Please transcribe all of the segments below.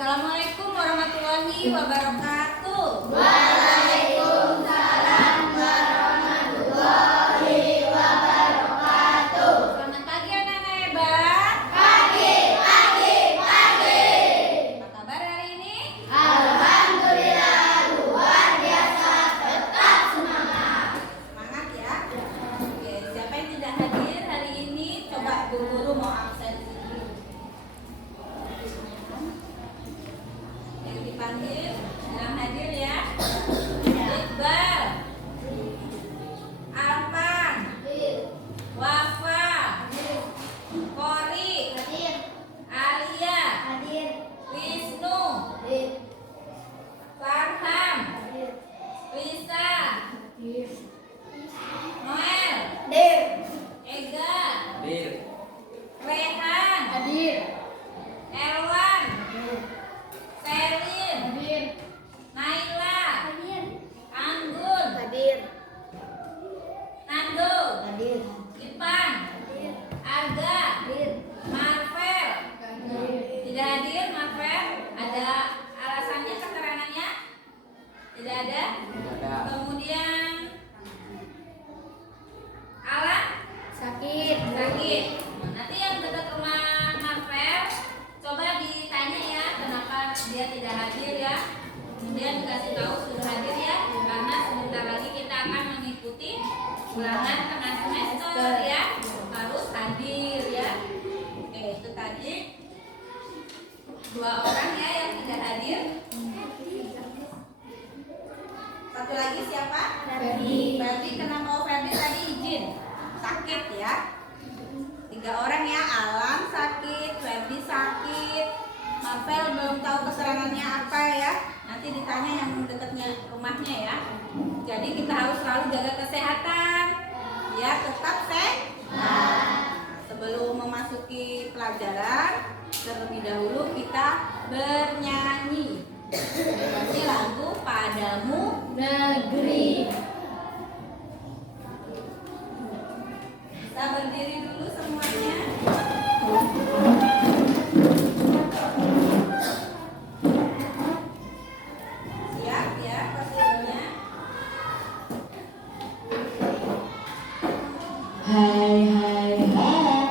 Assalamualaikum warahmatullahi wabarakatuh. Waalaikumsalam warahmatullahi wabarakatuh. Selamat pagi anak-anak hebat. Pagi. Apa kabar hari ini? Alhamdulillah luar biasa, tetap semangat. Semangat ya. Oke, siapa yang tidak hadir hari ini? Coba Bu Guru mau absen dulu. Yang dipanggil bilang hadir ya. Iqbal, Arfan, Wafa, Kori, Hadir. Alia, Hadir. Wisnu, Hadir. Farham, Hadir. Lisa, Hadir. Noel, Hadir. Ega, Hadir. Rehan, Hadir. Elwan, Selin, Hadir. Naila, Hadir. Anggun, Hadir. Nando, Hadir. Ipan, Hadir. Arga, Hadir. Marvel. Hadir. Tidak hadir Marvel? Ada alasannya, keterangannya? Tidak ada? Ada. Kemudian Alan Sakit. sakit. Nanti yang dekat rumah Marvel coba ditanya ya kenapa dia tidak hadir ya. Kemudian dikasih tahu sudah hadir ya, karena sebentar lagi kita akan mengikuti ulangan tengah semester ya, harus hadir ya. Oke, itu tadi 2 orang ya yang tidak hadir. Satu lagi siapa? Ferdi. Ferdi, kenapa Ferdi tadi izin? Sakit ya. 3 orang ya, Alan sakit, Ferdi sakit, Marvel belum tahu keserangannya apa ya. Nanti ditanya yang dekatnya rumahnya ya. Jadi kita harus selalu jaga kesehatan. Ya, tetap sehat. Sebelum memasuki pelajaran, terlebih dahulu kita bernyanyi. Nyanyi lagu Padamu Negeri. Kita berdiri dulu semuanya. Siap ya posisinya. Hai hai hai.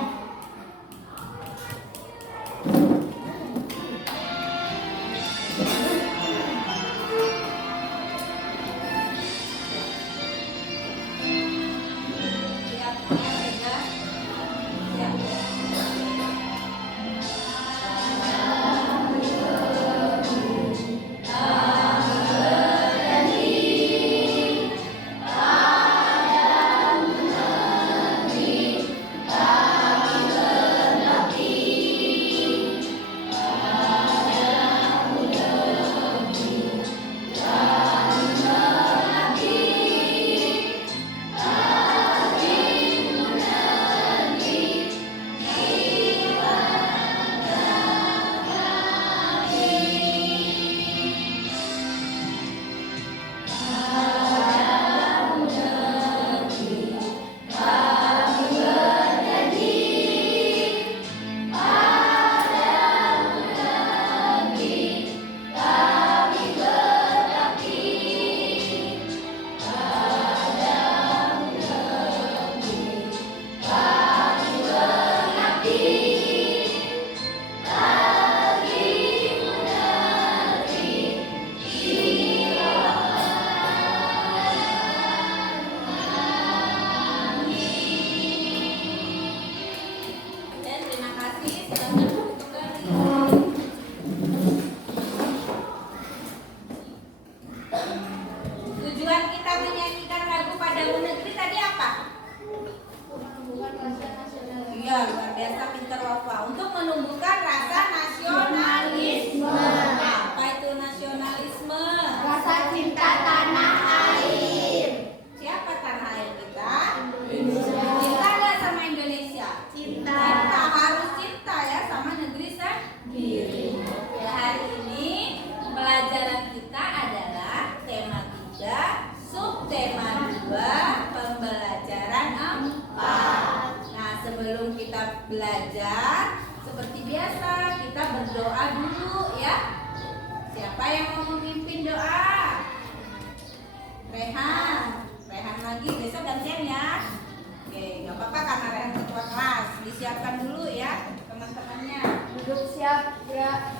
Duduk siap, gerak.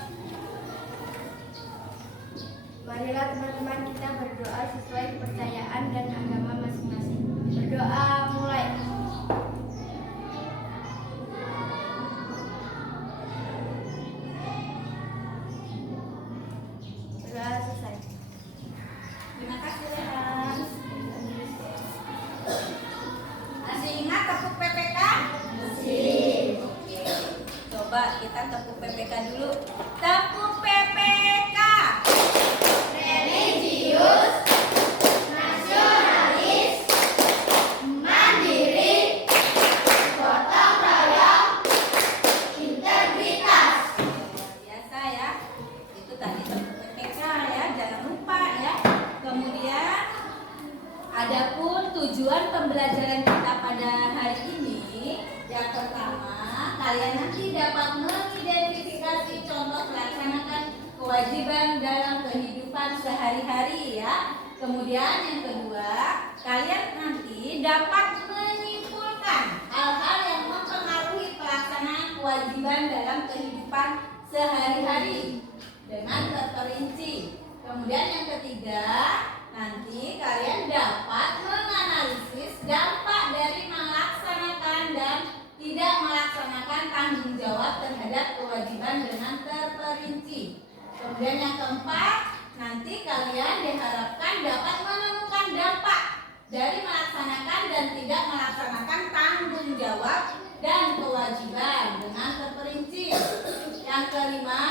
Marilah teman-teman kita berdoa sesuai kepercayaan dan agama masing-masing. Berdoa mulai. Berdoa selesai. Terima kasih Rehan. Masih ingat tepuk PPK? Masih. Oke. Coba kita tepuk PPK dulu. Tepuk PPK. Religius, nasionalis, mandiri, gotong royong, integritas. Biasa ya. Itu tadi tepuk PPK ya, jangan lupa ya. Kemudian adapun tujuan pembelajaran kita pada hari ini, yang pertama, kalian nanti dapat mengidentifikasi contoh melaksanakan kewajiban dalam kehidupan sehari-hari ya. Kemudian yang kedua, kalian nanti dapat menyimpulkan hal-hal yang mempengaruhi pelaksanaan kewajiban dalam kehidupan sehari-hari dengan terperinci. Kemudian yang ketiga, nanti kalian dapat menganalisis dampak dari melaksanakan dan tidak melaksanakan tanggung jawab terhadap kewajiban dengan terperinci. Kemudian yang keempat, nanti kalian diharapkan dapat menemukan dampak dari melaksanakan dan tidak melaksanakan tanggung jawab dan kewajiban dengan terperinci. Yang kelima,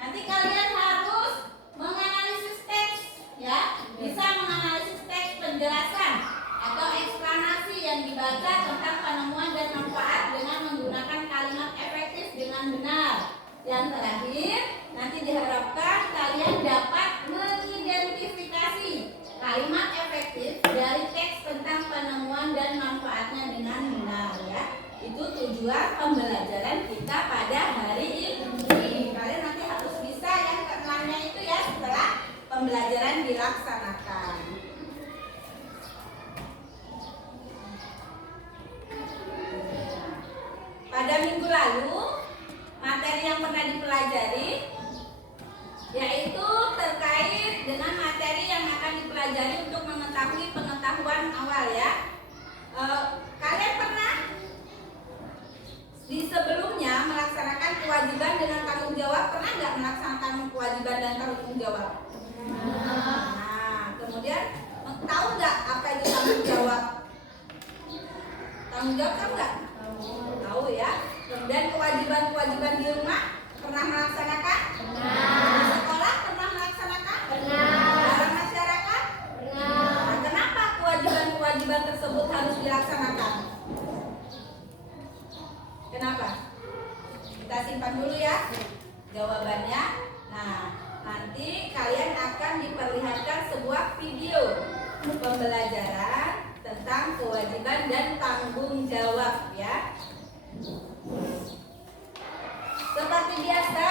nanti kalian harus menganalisis teks ya, bisa menganalisis teks penjelasan atau eksplanasi yang dibaca tentang penemuan dan manfaat dengan menggunakan kalimat efektif dengan benar. Yang terakhir, nanti diharapkan kalian dapat mengidentifikasi kalimat efektif dari teks tentang penemuan dan manfaatnya dengan benar ya. Itu tujuan pembelajaran kita pada hari ini. Kalian nanti harus bisa yang keenamnya itu ya setelah pembelajaran dilaksanakan. Pada minggu lalu, materi yang pernah dipelajari yaitu terkait dengan materi yang akan dipelajari untuk mengetahui pengetahuan awal ya. Kalian pernah di sebelumnya melaksanakan kewajiban dengan tanggung jawab? Pernah nggak melaksanakan kewajiban dan tanggung jawab? Nah, kemudian tahu nggak apa itu tanggung jawab? Tanggung jawab tahu nggak? Tahu ya. Kemudian kewajiban-kewajiban di rumah pernah melaksanakan? Di sekolah pernah melaksanakan? Dalam masyarakat? Nah, kenapa kewajiban-kewajiban tersebut harus dilaksanakan? Kenapa? Kita simpan dulu ya jawabannya. Nah, nanti kalian akan diperlihatkan sebuah video pembelajaran tentang kewajiban dan tanggung jawab ya. Seperti biasa,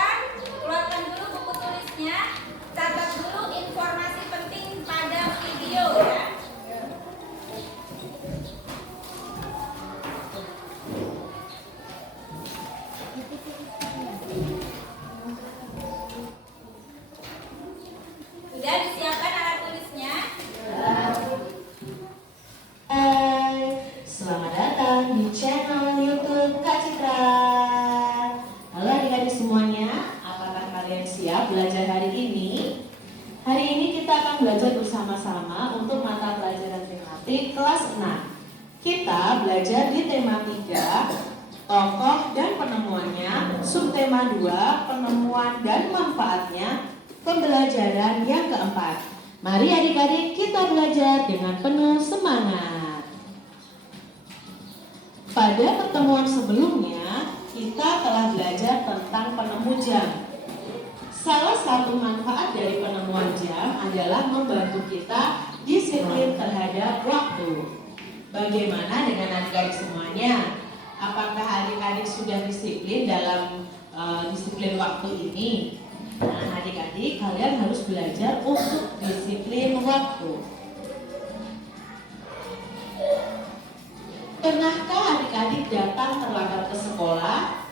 keluarkan dulu buku tulisnya, catat dulu informasi penting pada video ya. Sudah disiapkan alat tulisnya? Hai, selamat datang di channel YouTube Kak Citra. Halo adik-adik semuanya, apakah kalian siap belajar hari ini? Hari ini kita akan belajar bersama-sama untuk mata pelajaran tematik kelas 6. Kita belajar di tema 3, tokoh dan penemuannya, subtema 2, penemuan dan manfaatnya, pembelajaran yang keempat. Mari adik-adik kita belajar dengan penuh semangat. Pada pertemuan sebelumnya, kita telah belajar tentang penemu jam. Salah satu manfaat dari penemuan jam adalah membantu kita disiplin terhadap waktu. Bagaimana dengan adik-adik semuanya? Apakah adik-adik sudah disiplin dalam disiplin waktu ini? Nah, adik-adik kalian harus belajar untuk disiplin waktu. Pernahkah adik-adik datang terlambat ke sekolah?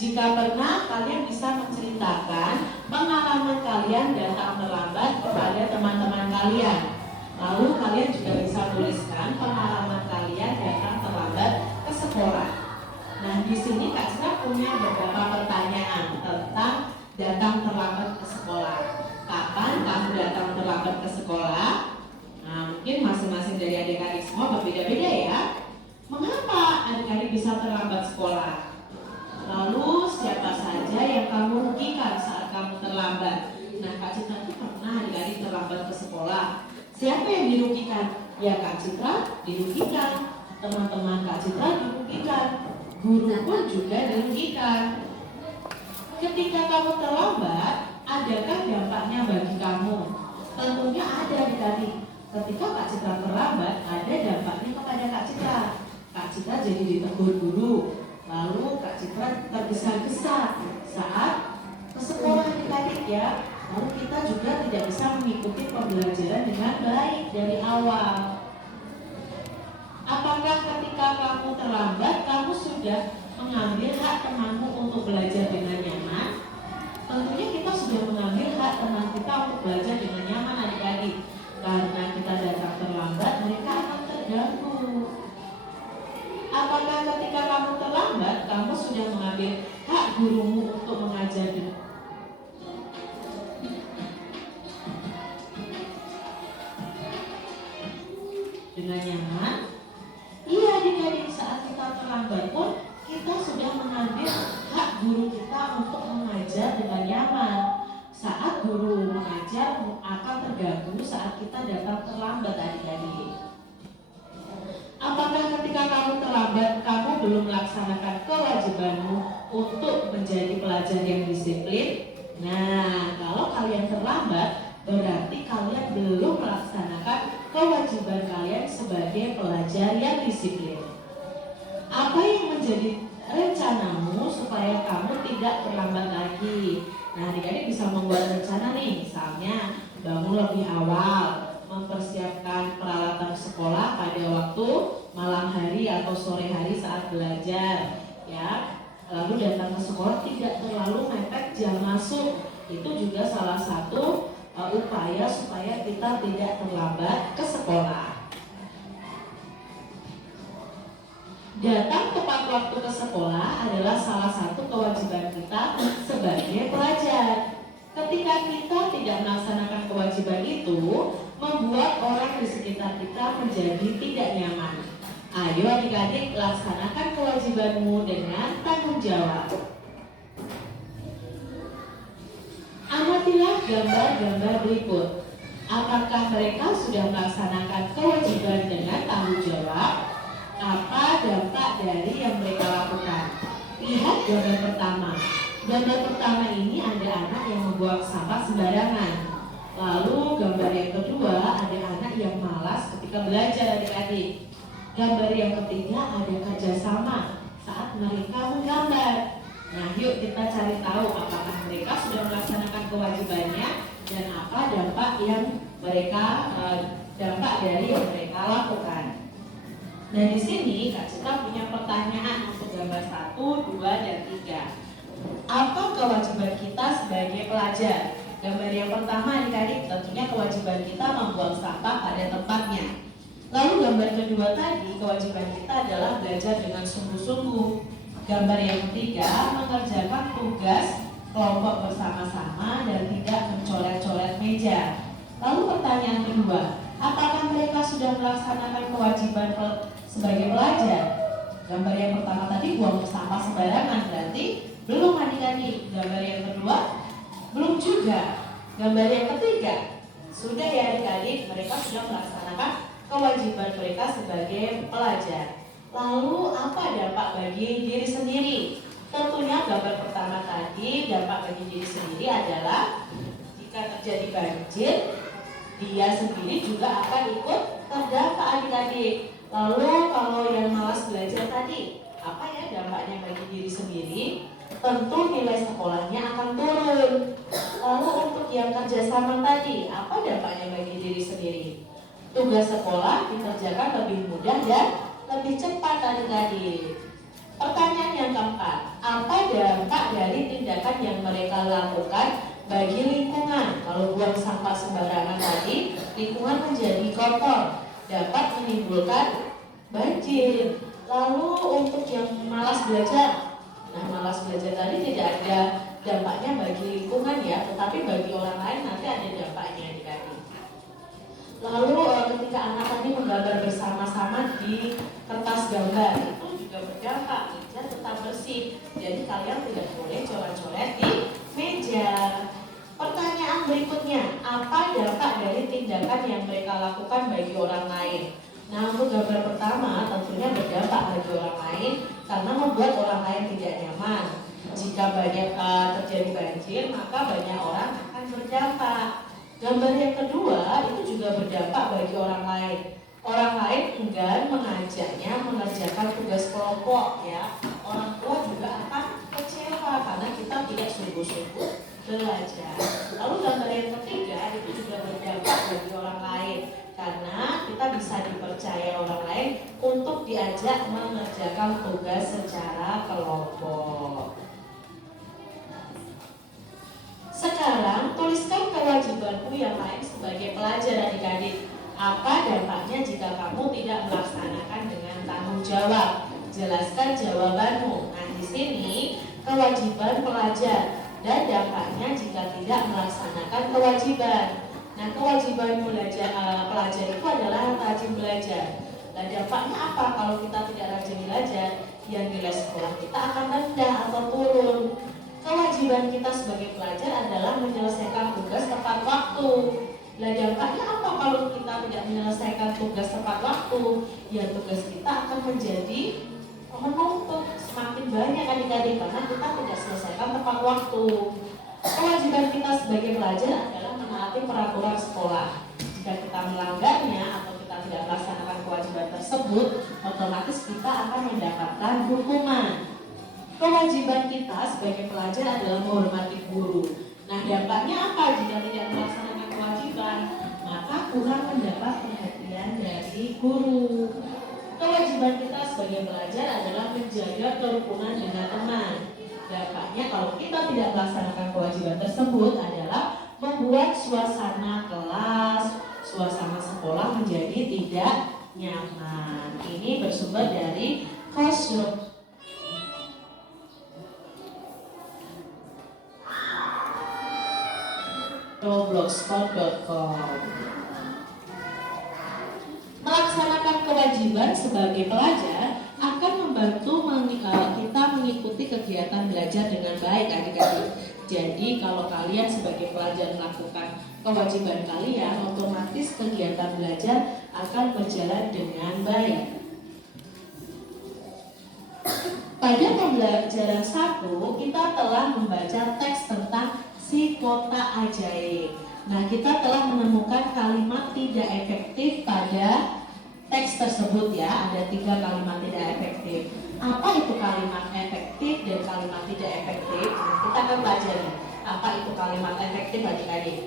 Jika pernah, kalian bisa menceritakan pengalaman kalian datang terlambat kepada teman-teman kalian. Lalu kalian juga bisa tuliskan pengalaman kalian datang terlambat ke sekolah. Nah, di sini Kak Citra punya beberapa pertanyaan tentang datang terlambat ke sekolah. Kapan kamu datang terlambat ke sekolah? Nah, mungkin masing-masing dari adik-adik semua berbeda-beda ya. Mengapa adik-adik bisa terlambat sekolah? Lalu siapa saja yang kamu rugikan saat kamu terlambat? Nah, Kak Citra itu pernah adik-adik terlambat ke sekolah. Siapa yang dirugikan? Ya, Kak Citra dirugikan, teman-teman Kak Citra dirugikan, guru pun juga dirugikan. Ketika kamu terlambat, adakah dampaknya bagi kamu? Tentunya ada adik-adik. Ketika Kak Citra terlambat, ada dampaknya kepada Kak Citra. Kak Citra jadi ditegur guru. Lalu Kak Citra tergesa-gesa saat ke sekolah adik-adik ya. Lalu kita juga tidak bisa mengikuti pembelajaran dengan baik dari awal. Apakah ketika kamu terlambat, kamu sudah mengambil hak temanmu untuk belajar dengan nyaman? Tentunya kita sudah mengambil hak teman kita untuk belajar dengan nyaman adik-adik. Karena kita datang terlambat, mereka akan terganggu. Apakah ketika kamu terlambat, kamu sudah mengambil hak gurumu untuk mengajar dengan nyaman? Iya adik-adik, saat kita terlambat pun kita sudah mengambil hak guru kita untuk mengajar dengan nyaman. Saat guru mengajar akan terganggu saat kita datang terlambat adik-adik. Apakah ketika kamu terlambat, kamu belum melaksanakan kewajibanmu untuk menjadi pelajar yang disiplin? Nah, kalau kalian terlambat, berarti kalian belum melaksanakan kewajiban kalian sebagai pelajar yang disiplin. Apa yang menjadi rencanamu supaya kamu tidak terlambat lagi? Nah, adik-adik bisa membuat rencana nih, misalnya bangun lebih awal, mempersiapkan peralatan sekolah pada waktu malam hari atau sore hari saat belajar ya. Lalu datang ke sekolah tidak terlalu mepet jam masuk. Itu juga salah satu upaya supaya kita tidak terlambat ke sekolah. Datang tepat waktu ke sekolah adalah salah satu kewajiban kita sebagai pelajar. Ketika kita tidak melaksanakan kewajiban itu, membuat orang di sekitar kita menjadi tidak nyaman. Ayo adik-adik, laksanakan kewajibanmu dengan tanggung jawab. Amatilah gambar-gambar berikut. Apakah mereka sudah melaksanakan kewajiban dengan tanggung jawab? Apa dampak dari yang mereka lakukan? Lihat gambar pertama. Gambar pertama ini ada anak yang membuang sampah sembarangan. Lalu gambar yang kedua ada anak yang malas ketika belajar adik-adik. Gambar yang ketiga ada kerjasama saat mereka menggambar. Nah, yuk kita cari tahu apakah mereka sudah melaksanakan kewajibannya dan apa dampak dari yang mereka lakukan. Nah, di sini Kak Citra punya pertanyaan untuk gambar 1, 2, dan 3. Apa kewajiban kita sebagai pelajar? Gambar yang pertama adik-adik, tentunya kewajiban kita membuang sampah pada tempatnya. Lalu gambar kedua tadi, kewajiban kita adalah belajar dengan sungguh-sungguh. Gambar yang ketiga, mengerjakan tugas kelompok bersama-sama dan tidak mencoret-coret meja. Lalu pertanyaan kedua, apakah mereka sudah melaksanakan kewajiban sebagai pelajar? Gambar yang pertama tadi buang sampah sembarangan, berarti belum adik-adik. Gambar yang kedua belum juga. Gambar yang ketiga sudah ya adik-adik, mereka sudah melaksanakan kewajiban mereka sebagai pelajar. Lalu apa dampak bagi diri sendiri? Tentunya gambar pertama tadi, dampak bagi diri sendiri adalah jika terjadi banjir, dia sendiri juga akan ikut terdampak adik-adik. Lalu kalau yang malas belajar tadi, apa ya dampaknya bagi diri sendiri? Tentu nilai sekolahnya akan turun. Lalu untuk yang kerjasama tadi, apa dampaknya bagi diri sendiri? Tugas sekolah dikerjakan lebih mudah dan lebih cepat adik-adik. Pertanyaan yang keempat, apa dampak dari tindakan yang mereka lakukan bagi lingkungan? Kalau buang sampah sembarangan tadi, lingkungan menjadi kotor, dapat menimbulkan banjir. Lalu untuk yang malas belajar, nah malas belajar tadi tidak ada dampaknya bagi lingkungan ya, tetapi bagi orang lain nanti ada dampaknya adik-adik. Lalu ketika anak tadi menggambar bersama-sama di kertas gambar, itu juga berdampak, meja tetap bersih. Jadi kalian tidak boleh coret-coret di meja. Pertanyaan berikutnya, apa dampak dari tindakan yang mereka lakukan bagi orang lain? Nah, untuk gambar pertama tentunya berdampak bagi orang lain karena membuat orang lain tidak nyaman. Jika banyak terjadi banjir, maka banyak orang akan berdampak. Gambar yang kedua itu juga berdampak bagi orang lain. Orang lain enggan mengajaknya mengerjakan tugas kelompok ya. Orang tua juga akan kecewa karena kita tidak sungguh-sungguh belajar. Lalu gambar yang ketiga itu juga berdampak bagi orang lain karena kita bisa dipercaya orang lain untuk diajak mengerjakan tugas secara kelompok. Sekarang tuliskan kewajibanmu yang lain sebagai pelajar adik-adik. Apa dampaknya jika kamu tidak melaksanakan dengan tanggung jawab? Jelaskan jawabanmu. Nah, di sini kewajiban pelajar dan dampaknya jika tidak melaksanakan kewajiban. Nah, kewajiban pelajar itu adalah rajin belajar. Dan dampaknya apa kalau kita tidak rajin belajar? Yang nilai sekolah kita akan rendah atau turun. Kewajiban kita sebagai pelajar adalah menyelesaikan tugas tepat waktu. Nah, dampaknya apa kalau kita tidak menyelesaikan tugas tepat waktu? Ya, tugas kita akan menjadi menumpuk semakin banyak adik-adik karena kita tidak selesaikan tepat waktu. Kewajiban kita sebagai pelajar adalah menaati peraturan sekolah. Jika kita melanggarnya atau kita tidak melaksanakan kewajiban tersebut, otomatis kita akan mendapatkan hukuman. Kewajiban kita sebagai pelajar adalah menghormati guru. Nah, dampaknya apa jika tidak melaksanakan kewajiban? Maka kurang mendapat perhatian dari guru. Kewajiban kita sebagai pelajar adalah menjaga kerukunan dengan teman. Dampaknya kalau kita tidak melaksanakan kewajiban tersebut adalah membuat suasana kelas, suasana sekolah menjadi tidak nyaman. Ini bersumber dari Kossuth. blogspot.com. Melaksanakan kewajiban sebagai pelajar akan membantu kita mengikuti kegiatan belajar dengan baik adik-adik. Jadi kalau kalian sebagai pelajar melakukan kewajiban kalian, otomatis kegiatan belajar akan berjalan dengan baik. Pada pembelajaran 1 kita telah membaca teks tentang si kota ajaib. Nah, kita telah menemukan kalimat tidak efektif pada teks tersebut ya. Ada 3 kalimat tidak efektif. Apa itu kalimat efektif dan kalimat tidak efektif? Nah, kita akan pelajari apa itu kalimat efektif adik-adik.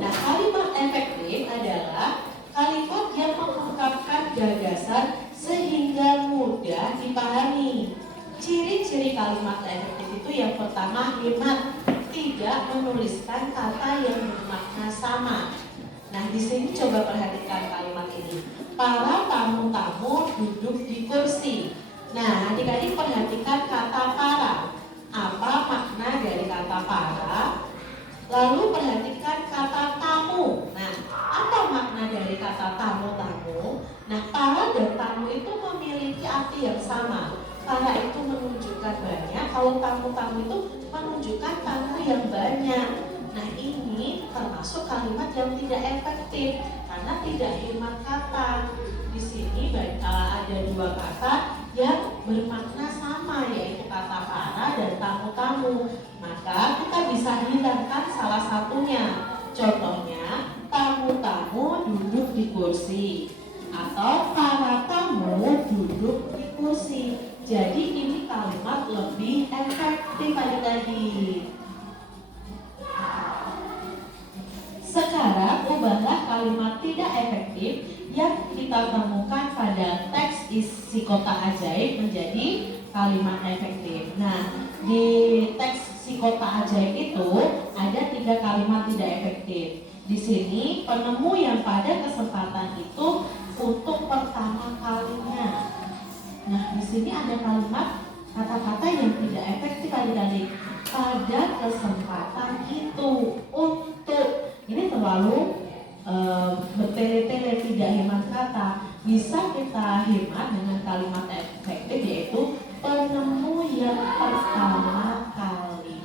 Nah, kalimat efektif adalah kalimat yang mengungkapkan gagasan sehingga mudah dipahami. Ciri-ciri kalimat efektif itu yang pertama hemat, tidak menuliskan kata yang bermakna sama. Nah, di sini coba perhatikan kalimat ini. Para tamu-tamu duduk di kursi. Nah, adik-adik perhatikan kata para. Apa makna dari kata para? Lalu perhatikan kata tamu. Nah, apa makna dari kata tamu-tamu? Nah, para dan tamu itu memiliki arti yang sama. Para itu menunjukkan banyak, kalau tamu-tamu itu menunjukkan tamu yang banyak. Nah, ini termasuk kalimat yang tidak efektif karena tidak hemat kata. Di sini ada 2 kata yang bermakna sama, yaitu kata para dan tamu-tamu. Maka kita bisa hilangkan salah satunya. Contohnya, tamu-tamu duduk di kursi atau para tamu duduk di kursi. Jadi ini kalimat lebih efektif adik-adik. Sekarang ubahlah kalimat tidak efektif yang kita temukan pada teks isi kota ajaib menjadi kalimat efektif. Nah, di teks si kota ajaib itu ada 3 kalimat tidak efektif. Di sini penemu yang pada kesempatan itu untuk pertama kalinya. Nah, di sini ada kalimat kata-kata yang tidak efektif adik-adik. Pada kesempatan itu untuk, ini terlalu bertele-tele, tidak hemat kata. Bisa kita hemat dengan kalimat efektif, yaitu penemu yang pertama kali.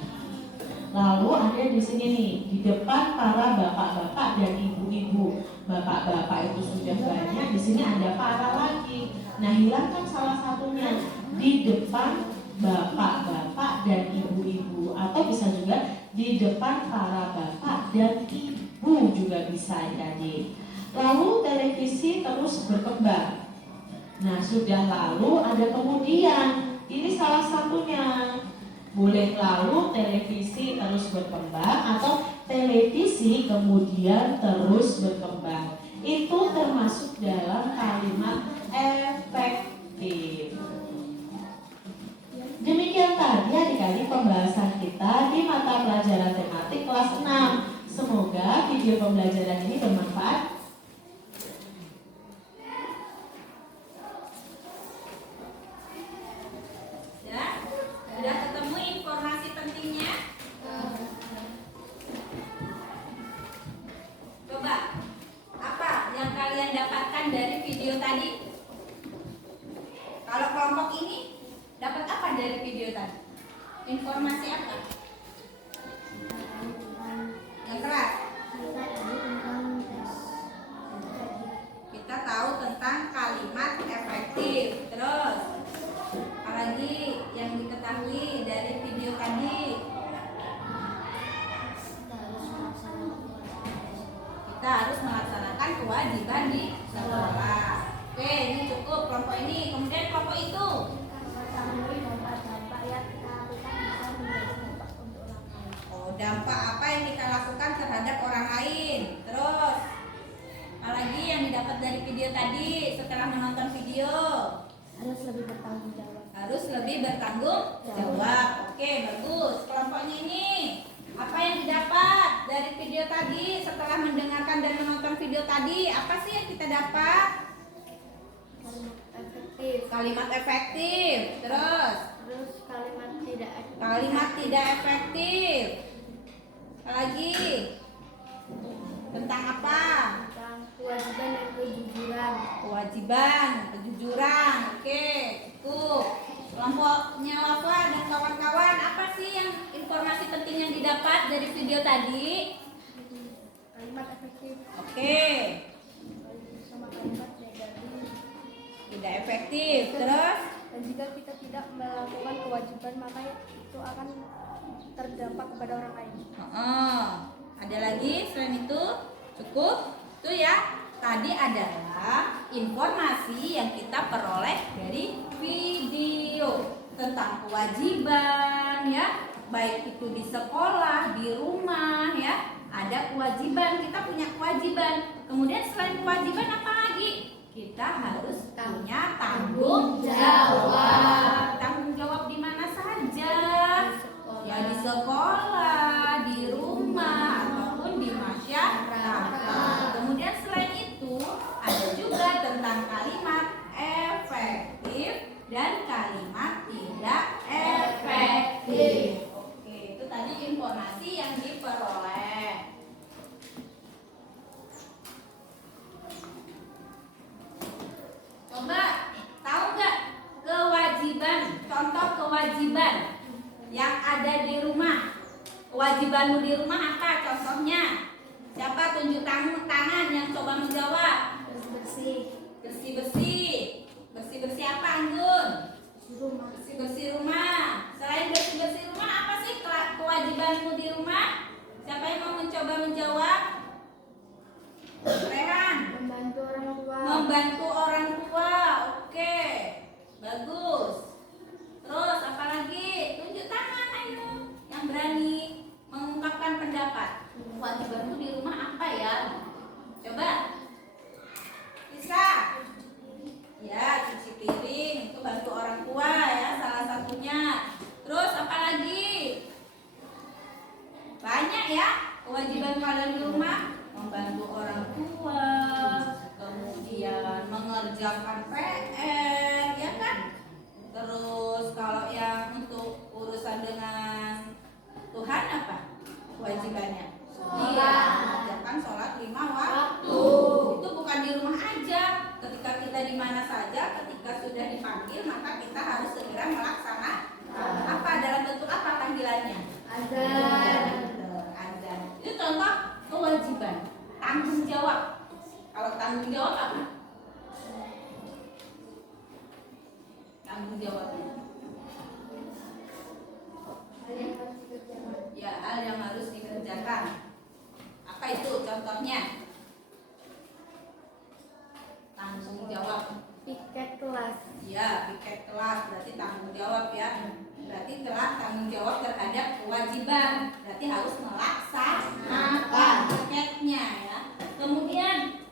Lalu ada di sini nih, di depan para bapak-bapak dan ibu-ibu. Bapak-bapak itu sudah banyak, di sini ada para lagi. Nah, hilangkan salah satunya, di depan bapak-bapak dan ibu-ibu, atau bisa juga di depan para bapak dan ibu juga bisa jadi. Lalu televisi terus berkembang. Nah, sudah lalu ada kemudian, ini salah satunya. Boleh lalu televisi terus berkembang atau televisi kemudian terus berkembang. Itu termasuk dalam kalimat efektif. Demikian tadi adik-adik pembahasan kita di mata pelajaran tematik kelas 6. Semoga video pembelajaran ini bermanfaat. Sudah ketemu informasi pentingnya? Coba, apa yang kalian dapatkan dari video tadi? Kalau kelompok ini dapat apa dari video tadi? Informasi apa? Yang keras. Kita tahu tentang kalimat efektif. Terus apalagi yang diketahui dari video tadi? Kita harus melaksanakan kewajiban di sekolah. Oke, ini cukup kelompok ini. Kemudian kelompok itu dampak apa yang kita lakukan terhadap orang lain. Terus apalagi yang didapat dari video tadi setelah menonton video? Harus lebih bertanggung jawab. Harus lebih bertanggung jawab. Oke, bagus. Kelompoknya ini apa yang didapat dari video tadi setelah mendengarkan dan menonton video tadi? Apa sih yang kita dapat? Kalimat efektif. Terus Kalimat tidak efektif. kalimat tidak efektif. Apalagi tentang apa? Tentang kewajiban dan kejujuran. Kewajiban, kejujuran. Oke, cukup. Kelompoknya Wafa dan kawan-kawan, apa sih yang informasi penting yang didapat dari video tadi? Kalimat efektif. Oke, Sama kalimat tidak efektif. Terus dan jika kita tidak melakukan kewajiban maka itu akan terdampak kepada orang lain. Ada lagi selain itu? Cukup? Itu ya. Tadi adalah informasi yang kita peroleh dari video tentang kewajiban ya, baik itu di sekolah, di rumah ya. Ada kewajiban, kita punya kewajiban. Kemudian selain kewajiban apa lagi? Kita harus punya tanggung jawab. Tanggung jawab di mana saja? Ya di sekolah, di rumah, ataupun di masyarakat. Kemudian selain itu ada juga tentang kalimat efektif dan kalimat tidak efektif. Oke, itu tadi informasi yang diperoleh. Coba tahu nggak kewajiban, contoh kewajiban yang ada di rumah? Kewajibanmu di rumah apa contohnya? Siapa tunjuk tangan yang coba menjawab? Bersih. Bersih-bersih. Bersih-bersih apa, Anggun? Rumah. Bersih-bersih rumah. Selain bersih-bersih rumah, apa sih kewajibanmu di rumah? Siapa yang mau mencoba menjawab? Rehan. Membantu orang tua. Membantu orang tua. Oke. Bagus. Terus apa lagi? Tunjuk tangan ayo yang berani mengungkapkan pendapat. Kewajibanmu di rumah apa ya? Coba. Bisa. Ya, cuci piring itu bantu orang tua ya, salah banyak ya kewajiban kalian di rumah, membantu orang tua, kemudian mengerjakan PR, ya kan? Terus kalau yang untuk urusan dengan Tuhan apa kewajibannya? Iya, mengerjakan sholat 5 waktu. Itu bukan di rumah aja. Ketika kita di mana saja, ketika sudah dipanggil, maka kita harus segera melaksanakan. Apa dalam bentuk apa panggilannya? Azan. Azan. Itu contoh kewajiban, tanggung jawab. Kalau tanggung jawab apa? Tanggung jawabnya. Ya, hal yang harus dikerjakan. Apa itu contohnya? Tanggung jawab. Piket kelas. Ya, piket kelas berarti tanggung jawab ya. Berarti telah tanggung jawab terhadap kewajiban. Berarti harus melaksanakan piketnya ya. Kemudian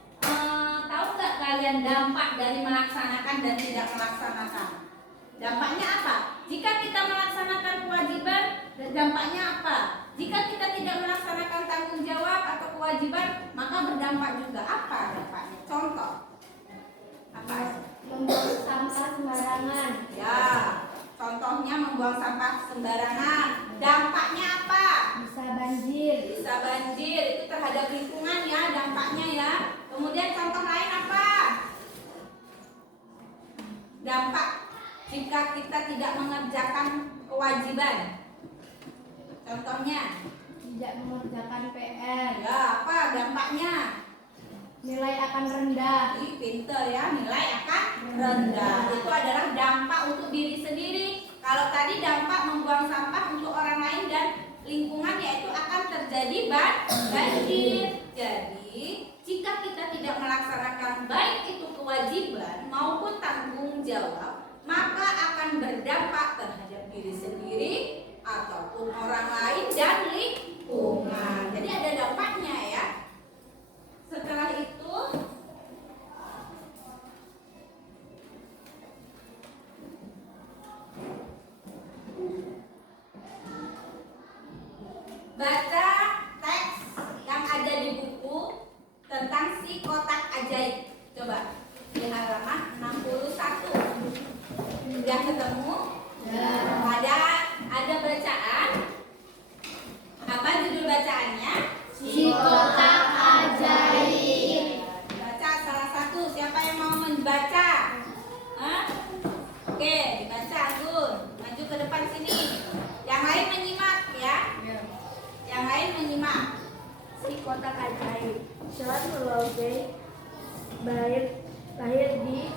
tahu nggak kalian dampak dari melaksanakan dan tidak melaksanakan? Dampaknya apa? Jika kita melaksanakan kewajiban, dampaknya apa? Jika kita tidak melaksanakan tanggung jawab atau kewajiban, maka berdampak juga. Apa dampaknya? Contoh. Apa? Membuang sampah sembarangan. Ya, contohnya membuang sampah sembarangan. Dampaknya apa? Bisa banjir. Bisa banjir, itu terhadap lingkungan ya dampaknya ya. Kemudian contoh lain apa? Dampak jika kita tidak mengerjakan kewajiban. Contohnya, Tidak mengerjakan PR. ya apa dampaknya? Nilai akan rendah. Ih, pinter ya, nilai akan rendah. Itu adalah dampak untuk diri sendiri. Kalau tadi dampak membuang sampah untuk orang lain dan lingkungan, yaitu akan terjadi banjir. Jadi, jika kita tidak melaksanakan baik itu kewajiban maupun tanggung jawab, maka akan berdampak terhadap diri sendiri ataupun orang lain dan lingkungan. Jadi ada dampaknya ya. Setelah itu baca teks yang ada di buku tentang si kotak ajaib. Coba di halaman 61. Sudah ketemu? Ya. Ada bacaan. Apa judul bacaannya? Si kotak ajaib. Baca salah satu. Siapa yang mau membaca? Hah? Oke, dibaca Agun. Maju ke depan sini. Yang lain menyimak ya. Yang lain menyimak. Si kotak ajaib. John Logie lahir di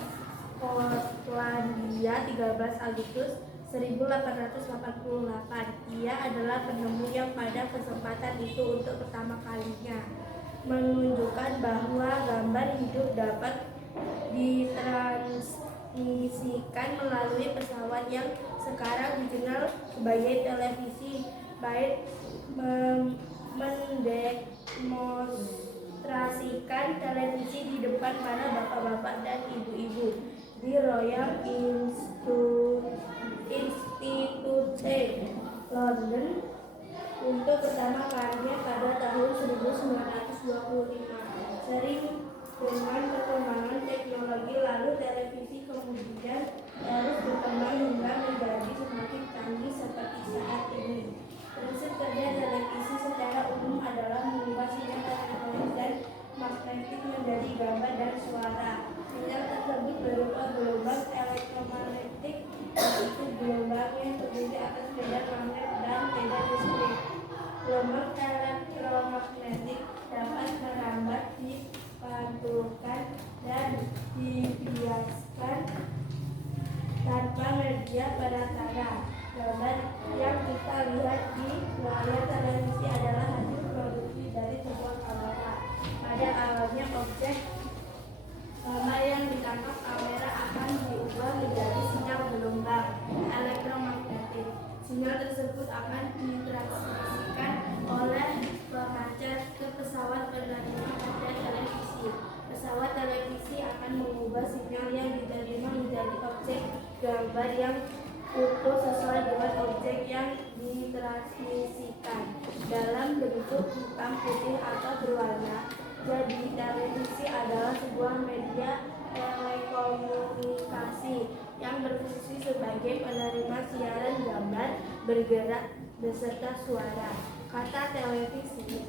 Skotlandia 13 Agustus 1888. Ia adalah penemu yang pada kesempatan itu untuk pertama kalinya menunjukkan bahwa gambar hidup dapat ditransmisikan melalui pesawat yang sekarang dikenal sebagai televisi, baik mendemonstrasikan televisi di depan para bapak-bapak dan ibu-ibu di Royal Institute London untuk pertama kalinya pada tahun 1925. Sering dengan perkembangan teknologi lalu televisi kemudian terus berkembang hingga menjadi semakin canggih seperti saat ini. Prinsip kerja televisi secara umum adalah mengubah sinyal elektronik dan magnetik menjadi gambar dan suara. Sinyal tersebut berupa gelombang elektromagnetik, yaitu gelombang yang terdiri atas medan magnet dan medan listrik. Gelombang elektromagnetik dapat merambat, dipantulkan, dan dibiaskan tanpa media perantara. Gambar yang kita lihat di layar televisi adalah hasil produksi dari sebuah kamera. Pada awalnya objek gambar yang ditangkap kamera akan diubah menjadi sinyal gelombang elektromagnetik. Sinyal tersebut akan ditransmisikan oleh pemancar ke pesawat penerima pada televisi. Pesawat televisi akan mengubah sinyal yang diterima menjadi objek gambar yang utuh sesuai dengan objek yang ditransmisikan. disajikan dalam bentuk hitam putih atau berwarna. Jadi televisi adalah sebuah media telekomunikasi yang berfungsi sebagai penerima siaran gambar bergerak beserta suara. Kata televisi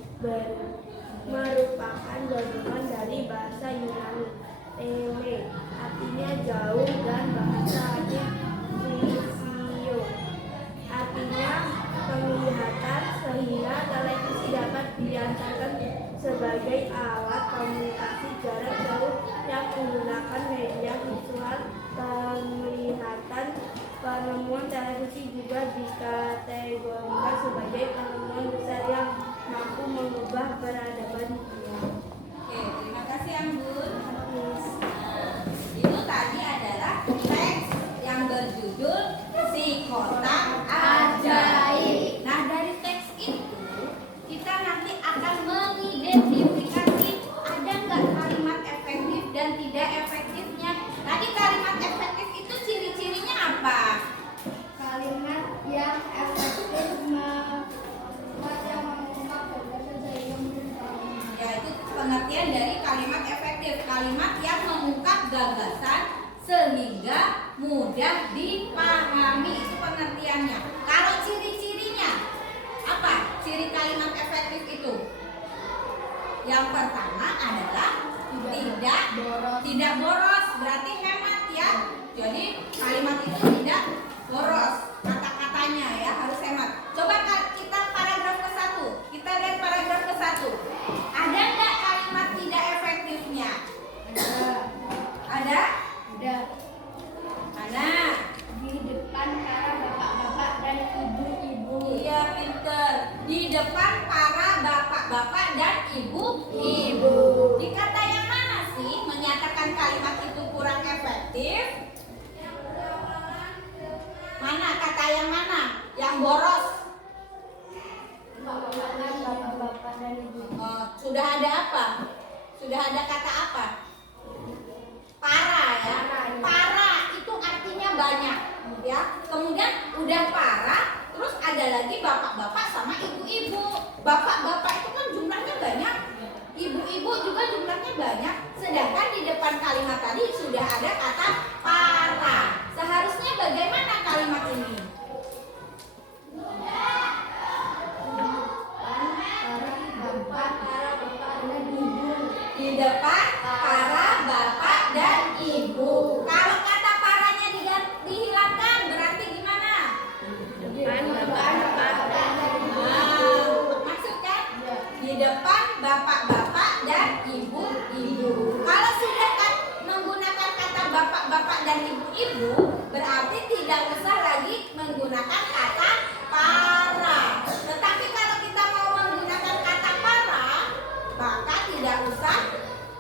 merupakan gabungan dari bahasa Yunani tele, artinya jauh, dan bahasa Latin visio, artinya penglihatan, sehingga televisi dapat diartikan sebagai alat komunikasi jarak jauh yang menggunakan media visual penglihatan. Penemuan televisi juga dikategorikan sebagai penemuan besar yang mampu mengubah peradaban dunia. Oke, terima kasih Anggun. Nah, itu tadi adalah teks yang berjudul Si Kotak Ajaib. Nah, dari teks itu kita nanti akan mengidentifikasi ada nggak kalimat efektif dan tidak efektifnya. Tadi kalimat efektif itu ciri-cirinya apa? Kalimat yang efektif yang mengungkap gagasan sehingga Ya, itu pengertian dari kalimat efektif. Kalimat yang mengungkap gagasan sehingga mudah dipahami. Itu pengertiannya. Kalau ciri-cirinya apa? Ciri kalimat efektif itu. Yang pertama adalah tidak boros, berarti hemat ya. Jadi kalimat itu tidak boros, kata-katanya ya harus hemat. Coba kita paragraf ke-1. Kita lihat paragraf ke-1. Ada nggak kalimat tidak efektifnya? Ada? ada Mana? di depan para bapak-bapak dan ibu-ibu. Iya, pinter. Di depan para bapak-bapak dan ibu-ibu. Di kata yang mana sih menyatakan kalimat itu kurang efektif? Mana kata yang mana? Yang boros. Bapak-bapak dan ibu-ibu. Oh, sudah ada apa? Sudah ada kata apa? Para ya. Para itu artinya banyak ya. Kemudian udah para, terus ada lagi bapak-bapak sama ibu-ibu. Bapak-bapak itu kan jumlahnya banyak. Ibu-ibu juga jumlahnya banyak. Sedangkan di depan kalimat tadi sudah ada kata para. Seharusnya bagaimana kalimat ini? Di depan para bapak dan ibu. Kalau kata paranya dihilangkan berarti gimana? Maksud kan? Di depan bapak-bapak dan ibu-ibu. Kalau sudah kan menggunakan kata bapak-bapak dan ibu-ibu, berarti tidak usah lagi menggunakan kata para. Tetapi kalau kita mau menggunakan kata para, maka tidak usah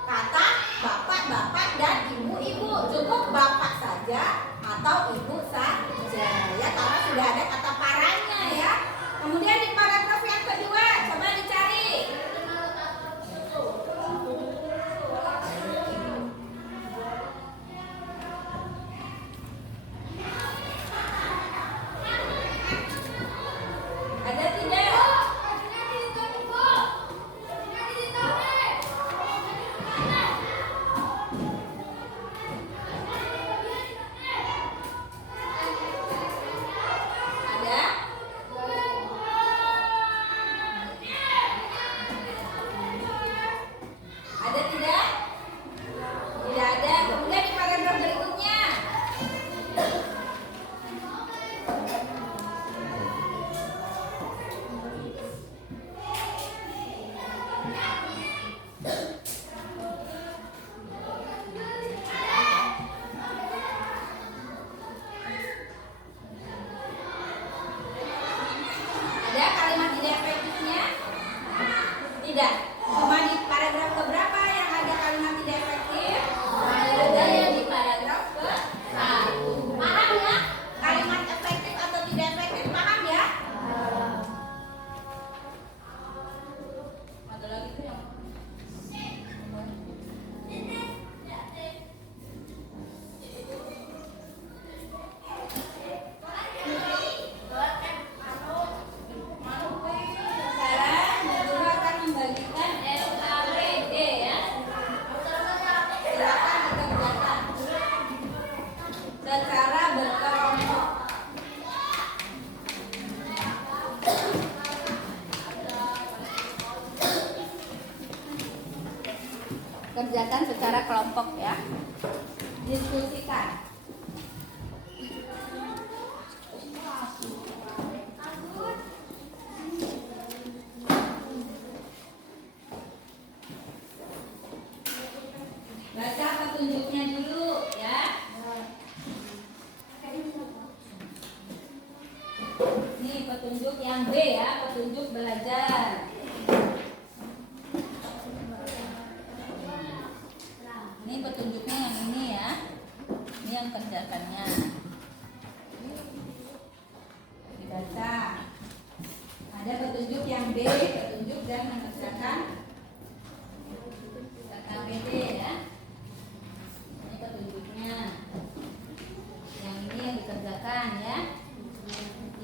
kata bapak-bapak dan ibu-ibu. Cukup bapak saja atau ibu saja ya, karena sudah ada kata paranya ya. Kemudian di paragraf yang kedua, coba dicari. Ada tidak? Ada? Ada tidak? Tidak ada. Kemudian di paragraf berikutnya. Ada kalimat tidak efektifnya? Tidak. Cuma di paragraf keberapa yang ada kalimat tidak efektif? Ada yang di paragraf ke-1. Paham ya? Kalimat efektif atau tidak efektif, paham ya? Ada lagi tuh yang Kerjakan secara kelompok ya. Diskusikan. Baca petunjuknya dulu ya. Ini petunjuk yang B ya, petunjuk belajar. Ini petunjuknya yang ini ya. Ini yang kerjakannya. Dibaca. Ada petunjuk yang B, petunjuk dan mengerjakan KKBD ya. Ini petunjuknya. Yang ini yang dikerjakan ya.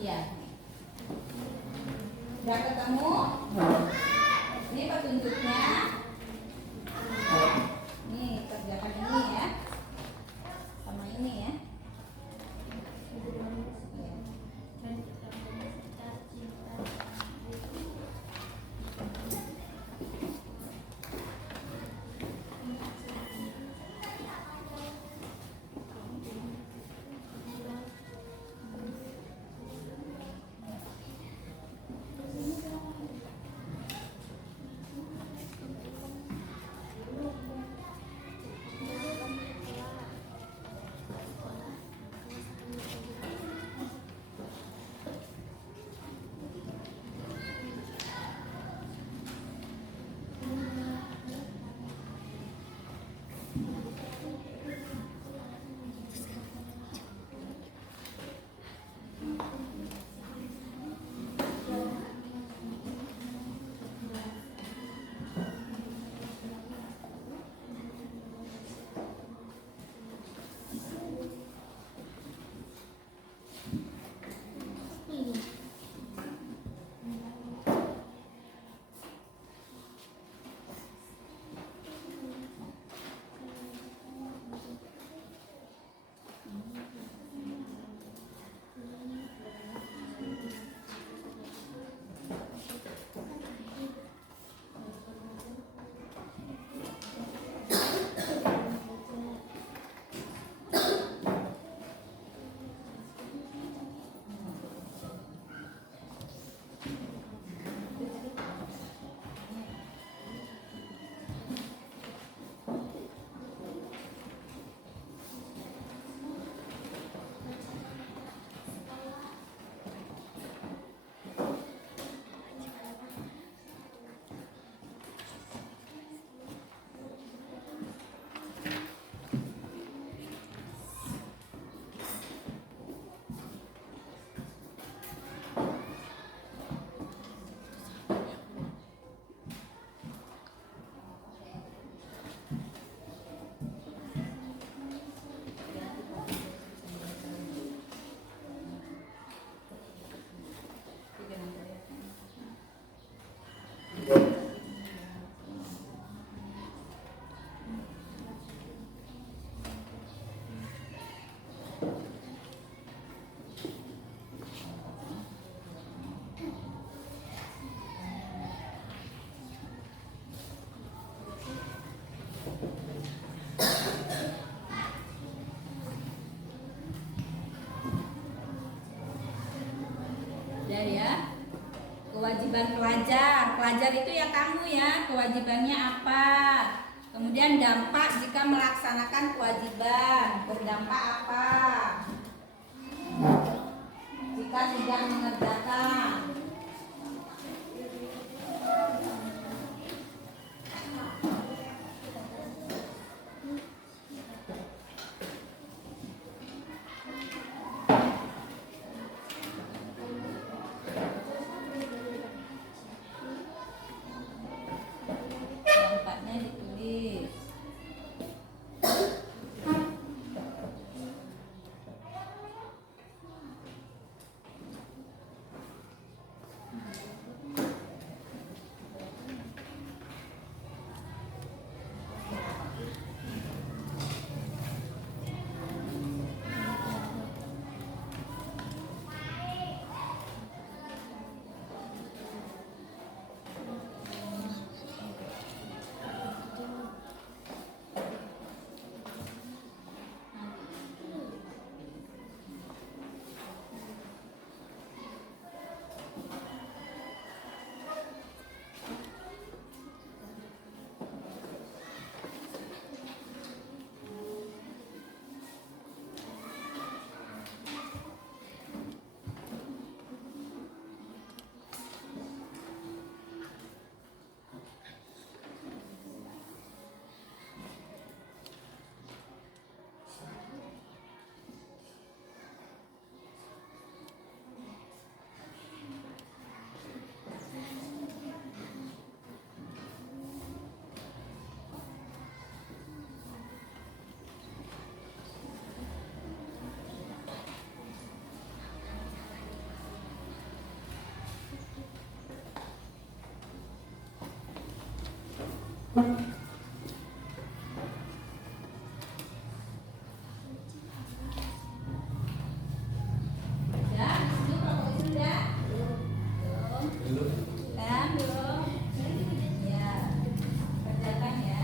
Iya. Sudah ketemu? Ini petunjuknya. Nih, kerjakan ini ya. Sama ini ya. Ya, kewajiban pelajar. Pelajar itu ya kamu ya, kewajibannya apa? Kemudian dampak jika melaksanakan kewajiban, berdampak apa? Jika tidak mengerjakan. Dampaknya ditulis. Ya, itu kalau itu udah. Belum. Kan, belum. Ya, kerjakan ya.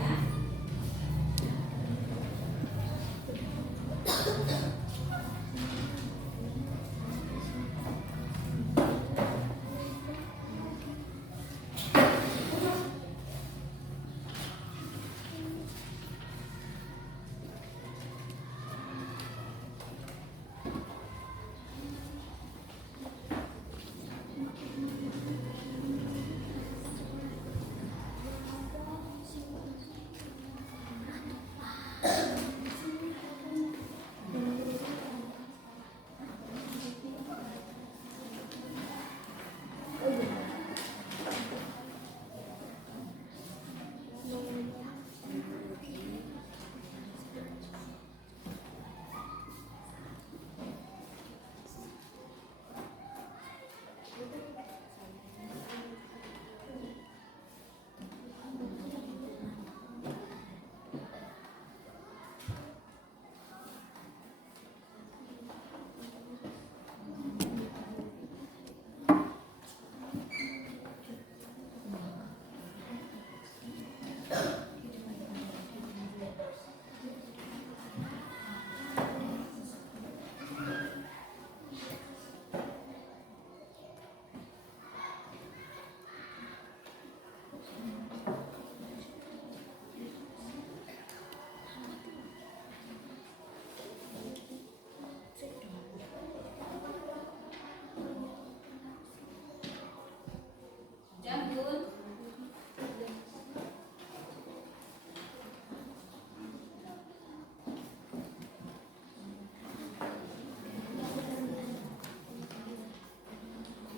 Jam, Bun.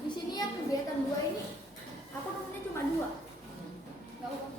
Di sini yang kegiatan 2 ini, aku nemunya cuma 2. Nggak apa.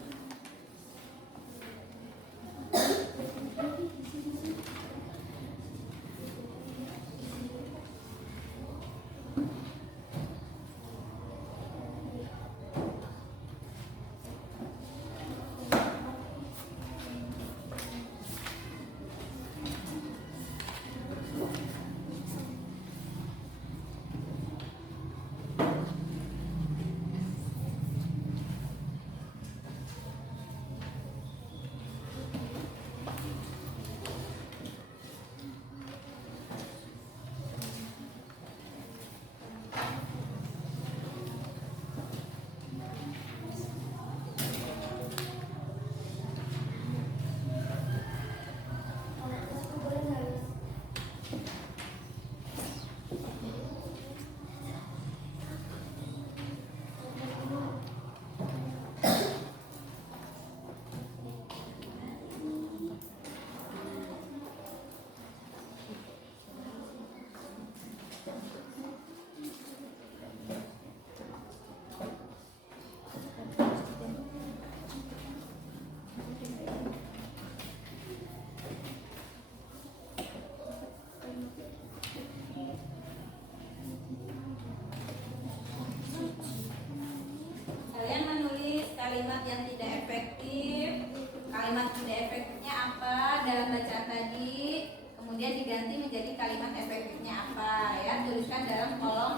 Kalian menulis kalimat yang tidak efektif. Kalimat tidak efektifnya apa dalam bacaan tadi, kemudian diganti menjadi kalimat efektifnya apa ya. Tuliskan dalam kolom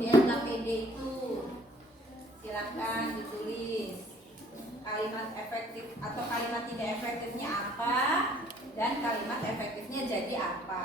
di LKPD itu. Silakan ditulis kalimat efektif atau kalimat tidak efektifnya apa dan kalimat efektifnya jadi apa.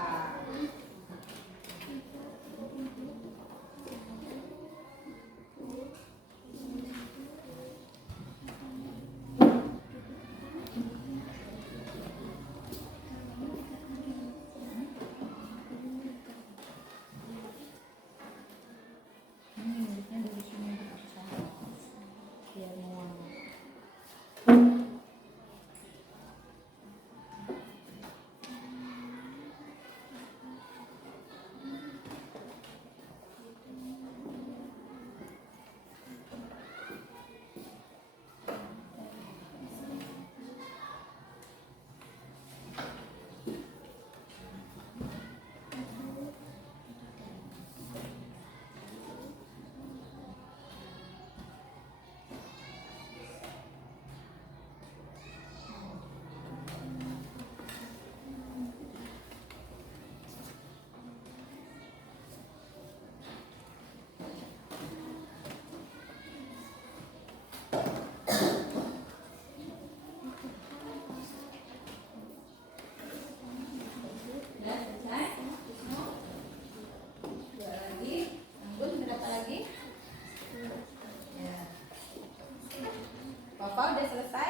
Papa udah selesai?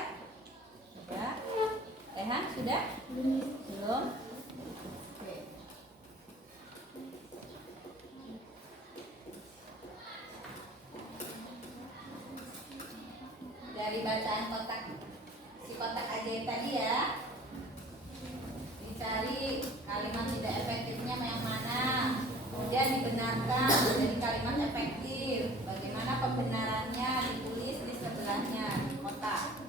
Udah. Rehan sudah? Belum? Oke. Dari bacaan kotak si kotak ajaib tadi ya, dicari kalimat tidak efektifnya yang mana, kemudian dibenarkan dari kalimat efektif. Bagaimana pembenarannya ditulis di sebelahnya di kotak.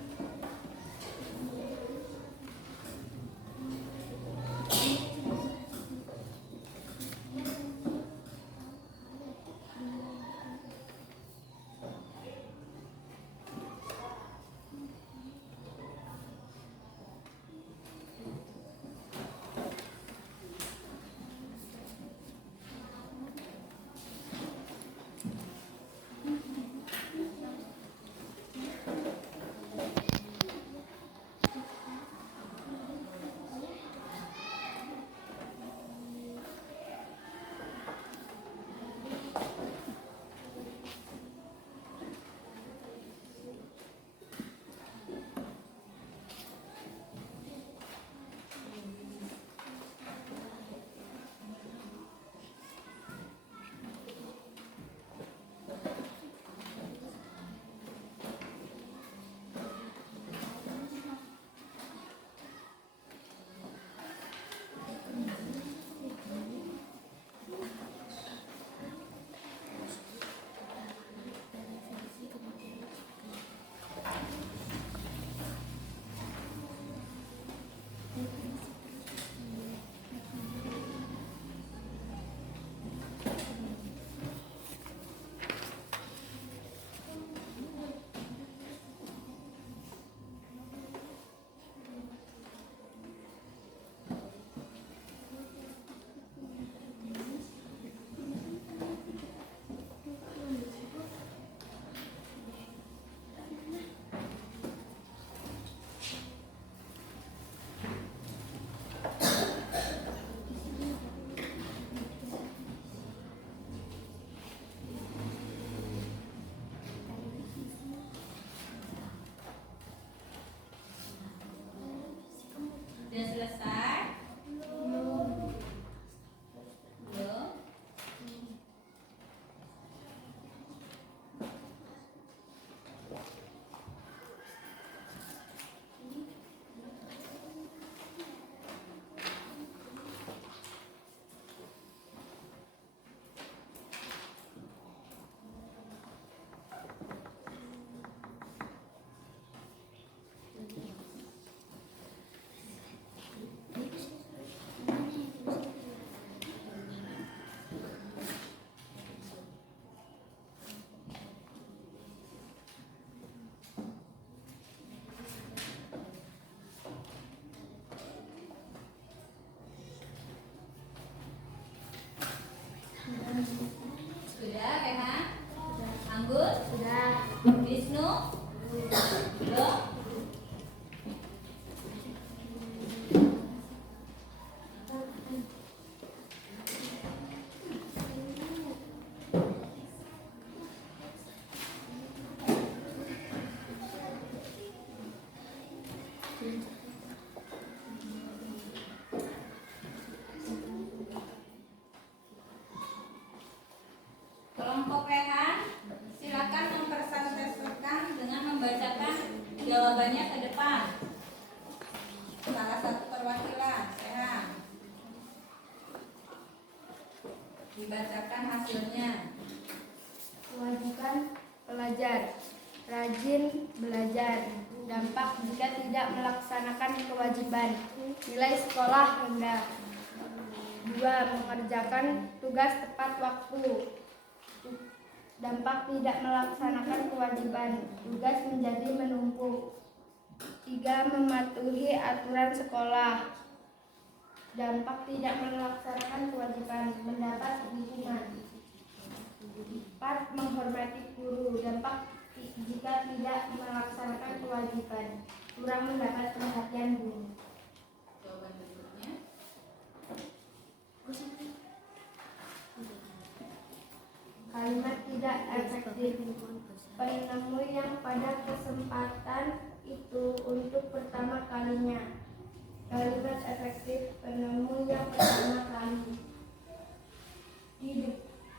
Sudah selesai? Belum. Sudah, Rehan? Anggun? Sudah. Wisnu? Belum? Kelompok Rehan, silakan mempresentasikan dengan membacakan jawabannya ke depan. Salah satu perwakilan, Rehan. Dibacakan hasilnya. Kewajiban pelajar, rajin belajar. Dampak jika tidak melaksanakan kewajiban, nilai sekolah rendah. 2. Mengerjakan tugas tepat waktu. Dampak tidak melaksanakan kewajiban, tugas menjadi menumpuk. 3. Mematuhi aturan sekolah. Dampak tidak melaksanakan kewajiban, mendapat hukuman. 4. Menghormati guru. Dampak jika tidak melaksanakan kewajiban, kurang mendapat perhatian guru. Jawaban berikutnya. Kalimat tidak efektif. Penemu yang pada kesempatan kalinya. Kalimat efektif penemu yang pertama kali.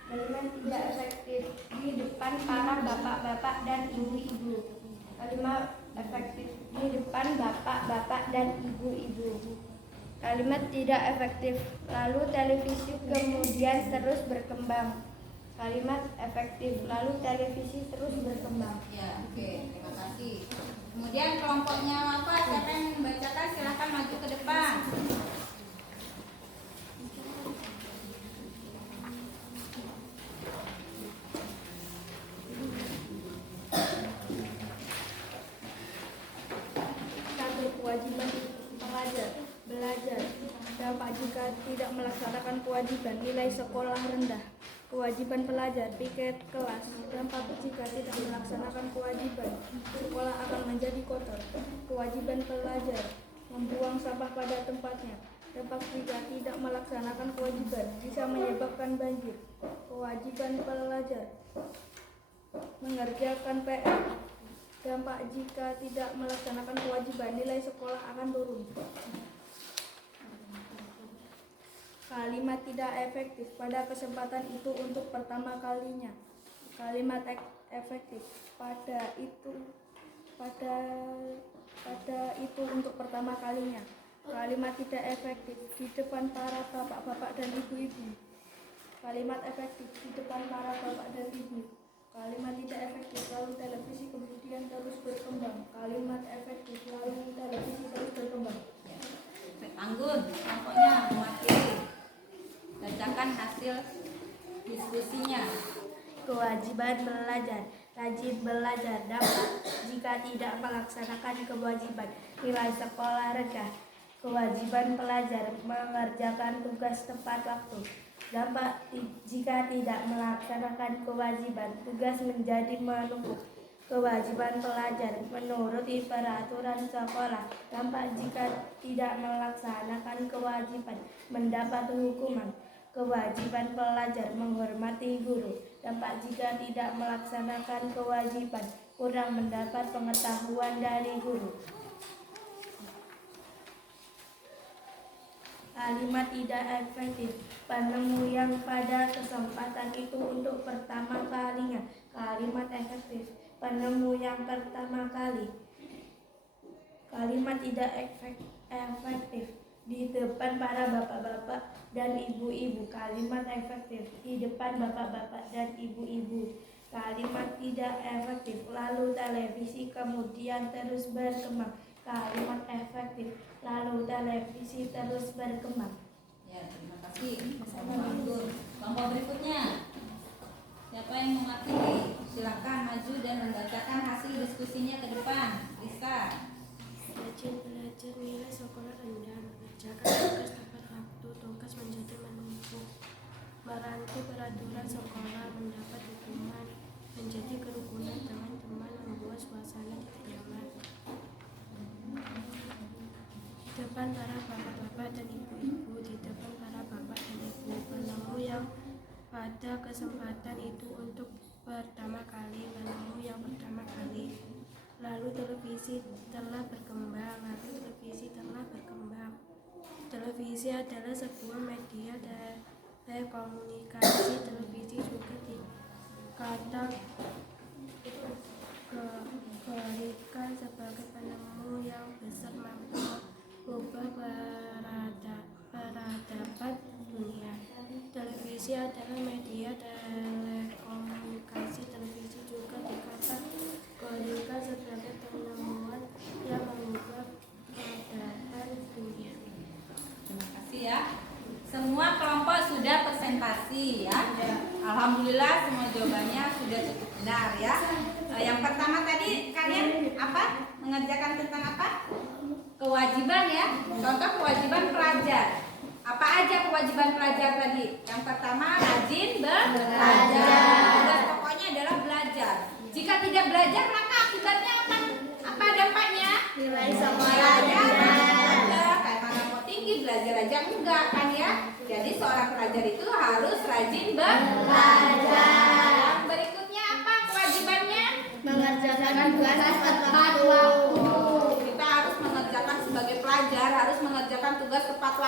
Kalimat tidak efektif di depan para bapak-bapak dan ibu-ibu. Kalimat efektif di depan bapak-bapak dan ibu-ibu. Kalimat tidak efektif lalu televisi kemudian terus berkembang. Kalimat efektif lalu televisi terus berkembang. Ya, oke, terima kasih. Kemudian kelompoknya apa? Siapa yang membacakan? Silahkan maju ke depan. Satu, kewajiban pelajar belajar. Dampak jika tidak melaksanakan kewajiban, nilai sekolah rendah. Kewajiban pelajar piket kelas. Dampak jika tidak melaksanakan kewajiban, sekolah akan menjadi kotor. Kewajiban pelajar membuang sampah pada tempatnya. Dampak jika tidak melaksanakan kewajiban bisa menyebabkan banjir. Kewajiban pelajar mengerjakan PR. Dampak jika tidak melaksanakan kewajiban, nilai sekolah akan turun. Kalimat tidak efektif pada kesempatan itu untuk pertama kalinya. Kalimat efektif pada itu untuk pertama kalinya. Kalimat tidak efektif di depan para bapak-bapak dan ibu-ibu. Kalimat efektif di depan para bapak dan ibu. Kalimat tidak efektif lalu televisi kemudian terus berkembang. Kalimat efektif lalu televisi terus berkembang. Anggun, kelompoknya mewakili. Bacakan hasil diskusinya. Kewajiban belajar. Rajin belajar. Dampak jika tidak melaksanakan kewajiban, nilai sekolah rendah. Kewajiban pelajar mengerjakan tugas tepat waktu. Dampak jika tidak melaksanakan kewajiban, tugas menjadi menumpuk. Kewajiban pelajar menuruti peraturan sekolah. Dampak jika tidak melaksanakan kewajiban, mendapat hukuman. Kewajiban pelajar menghormati guru. Dampak jika tidak melaksanakan kewajiban, kurang mendapat pengetahuan dari guru. Kalimat tidak efektif penemu yang pada kesempatan itu untuk pertama kalinya. Kalimat efektif penemu yang pertama kali. Kalimat tidak efektif di depan para bapak-bapak dan ibu-ibu. Kalimat efektif di depan bapak-bapak dan ibu-ibu. Kalimat tidak efektif lalu televisi kemudian terus berkembang. Kalimat efektif lalu televisi terus berkembang. Ya, terima kasih. Anggun. Kelompok berikutnya. Siapa yang mewakili? Silakan maju dan membacakan hasil diskusinya ke depan. Lisa. Rajin belajar, nilai sekolah rendah. Mengerjakan tugas tepat waktu, tugas menjadi menumpuk. Meranti peraturan sekolah, mendapat hukuman. Menjadi kerukunan teman-teman, membuat suasana tidak nyaman. Di depan para bapak-bapak dan ibu-ibu. Di depan para bapak dan ibu. Penemu yang pada kesempatan itu untuk pertama kali. Penemu yang pertama kali. Lalu televisi telah berkembang. Televisi adalah sebuah media telekomunikasi. Televisi juga dikategorikan sebagai penemu yang besar mampu mengubah peradaban dunia. Televisi adalah media telekomunikasi. Televisi juga dikategorikan sebagai penemuan yang mengubah peradaban dunia. Terima kasih ya. Semua kelompok sudah presentasi ya. Alhamdulillah semua jawabannya sudah cukup benar ya. Yang pertama tadi kalian apa? Mengerjakan tentang apa? Kewajiban ya. Contoh kewajiban pelajar. Apa aja kewajiban pelajar tadi? Yang pertama rajin belajar. Tugas pokoknya adalah belajar. Jika tidak belajar maka akibatnya apa dampaknya? Nilai sekolah rendah. Kayak mana mau tinggi belajar aja enggak kan ya? Jadi seorang pelajar itu harus rajin belajar. Yang berikutnya apa kewajibannya? Mengerjakan tugas tepat waktu. Kita harus mengerjakan sebagai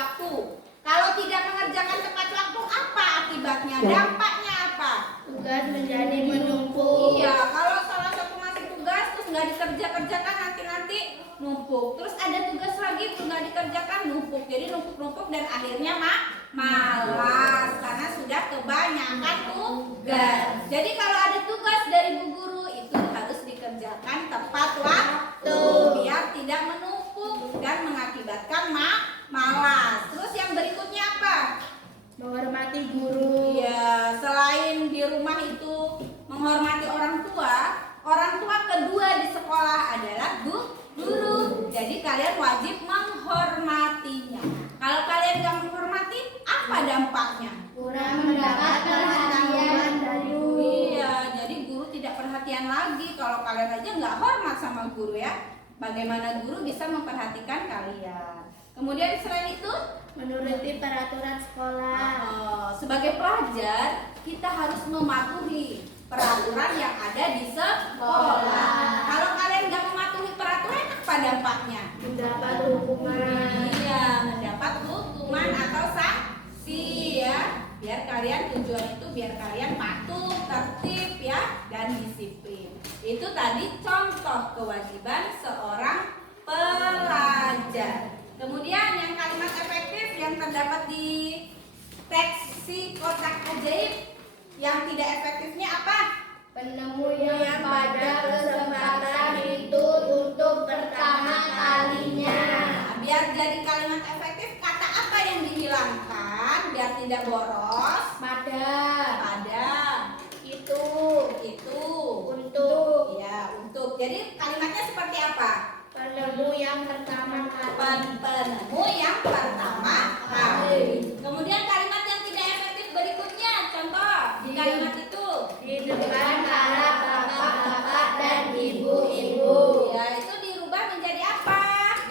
waktu. Kalau tidak mengerjakan tepat waktu, apa akibatnya? Dampaknya apa? Tugas menjadi menumpuk. Iya, kalau salah satu ngasih tugas terus nggak dikerjakan nanti numpuk. Terus ada tugas lagi terus nggak dikerjakan numpuk. Jadi numpuk dan akhirnya malas karena sudah kebanyakan tugas. Jadi kalau ada tugas dari Bu Guru itu harus dikerjakan tepat waktu biar tidak menumpuk dan mengakibatkan malas. Terus yang berikutnya apa? Menghormati guru. Iya, selain di rumah itu menghormati orang tua kedua di sekolah adalah guru. Jadi kalian wajib menghormatinya. Kalau kalian gak menghormati, apa dampaknya? Kurang mendapat perhatian dari guru. Iya, jadi guru tidak perhatian lagi. Kalau kalian aja nggak hormat sama guru ya, bagaimana guru bisa memperhatikan kalian? Kemudian selain itu, Menuruti peraturan sekolah. sebagai pelajar kita harus mematuhi peraturan yang ada di sekolah. Kalau kalian nggak mematuhi peraturan, apa dampaknya? Mendapat hukuman. Iya, mendapat hukuman atau sanksi ya. Biar kalian biar kalian patuh, tertib ya, dan disiplin. Itu tadi contoh kewajiban seorang pelajar. Kemudian yang kalimat efektif yang terdapat di teks si kotak ajaib, yang tidak efektifnya apa? Penemu yang pada kesempatan itu untuk pertama kalinya. Nah, biar jadi kalimat efektif, kata apa yang dihilangkan biar tidak boros? Pada. Itu, Untuk. ya, untuk. Jadi kalimatnya seperti apa? Penemu yang pertama kali. Penemu yang pertama kali. Kemudian kalimat yang tidak efektif berikutnya, contoh di kalimat itu. Di depan para bapak-bapak dan ibu-ibu. Ya, itu dirubah menjadi apa?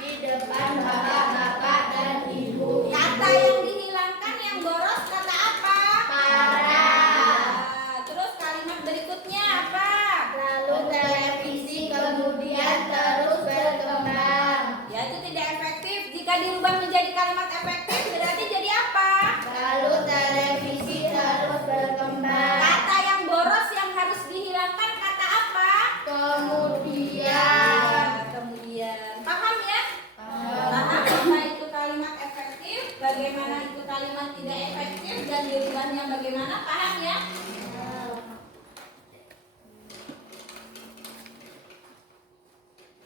Di depan bapak-bapak dan ibu-ibu. Kata yang dihilangkan yang boros kata apa? Para. Nah, terus kalimat berikutnya apa? Lalu televisi kemudian terus berkembang. Ya, itu tidak efektif. Jika dirubah menjadi kalimat efektif berarti jadi apa? Lalu televisi terus berkembang. Kata yang boros yang harus dihilangkan kata apa? Kemudian. Kemudian. Paham ya? Paham apa itu kalimat efektif, bagaimana itu kalimat tidak efektif dan dirubahnya bagaimana? Paham ya?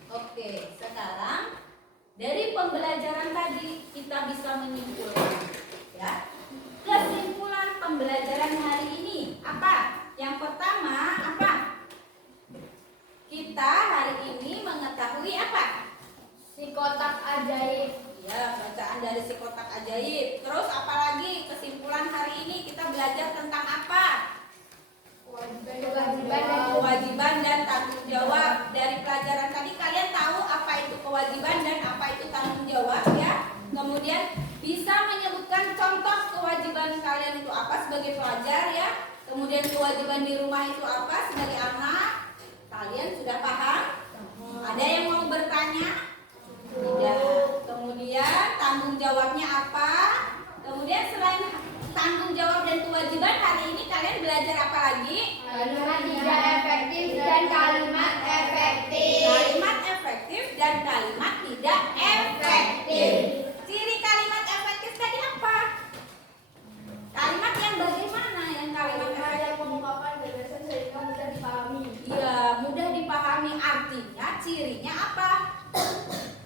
Oke, sekarang dari pembelajaran tadi kita bisa menyimpulkan ya. Kesimpulan pembelajaran hari ini apa? Yang pertama apa? Kita hari ini mengetahui apa? Si kotak ajaib. Ya, bacaan dari si kotak ajaib. Terus apalagi kesimpulan hari ini kita belajar tentang apa? Kewajiban dan tanggung jawab. Dari pelajaran tadi kalian tahu apa itu kewajiban dan apa itu tanggung jawab ya. Kemudian bisa menyebutkan contoh kewajiban kalian itu apa sebagai pelajar ya. Kemudian kewajiban di rumah itu apa sebagai anak. Kalian sudah paham? Ada yang mau bertanya? Tidak. Kemudian tanggung jawabnya apa? Kemudian selain tanggung jawab dan kewajiban, hari ini kalian belajar apa lagi? Kalimat tidak efektif dan kalimat efektif. Kalimat efektif dan kalimat tidak efektif. Ciri kalimat efektif tadi apa? Kalimat yang bagaimana yang kalimat efektif? Mengungkapkan gagasan sehingga mudah dipahami. Iya, mudah dipahami. Artinya cirinya apa?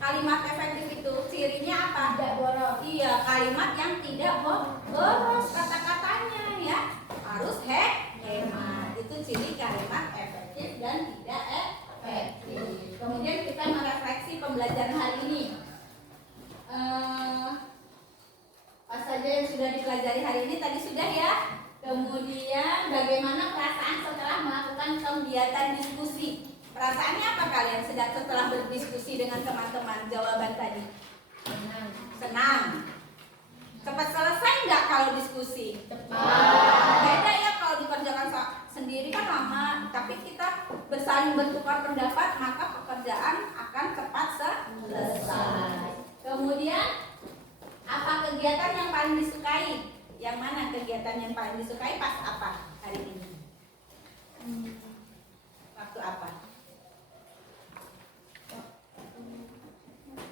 Kalimat efektif itu cirinya apa? Tidak boros. Iya, kalimat yang tidak boros kata-katanya ya. Harus hemat. Itu ciri kalimat efektif dan tidak efektif. Kemudian kita merefleksi pembelajaran hari ini. Apa saja yang sudah dipelajari hari ini tadi sudah ya. Kemudian bagaimana perasaan setelah melakukan kegiatan diskusi? Perasaannya apa kalian setelah berdiskusi dengan teman-teman? Jawaban tadi senang. Cepat selesai nggak kalau diskusi? Cepat. Beda ya kalau dikerjakan sendiri kan lama. Tapi kita bersaling bertukar pendapat maka pekerjaan akan cepat selesai. Kemudian apa kegiatan kegiatan yang paling disukai pas apa hari ini? Waktu apa?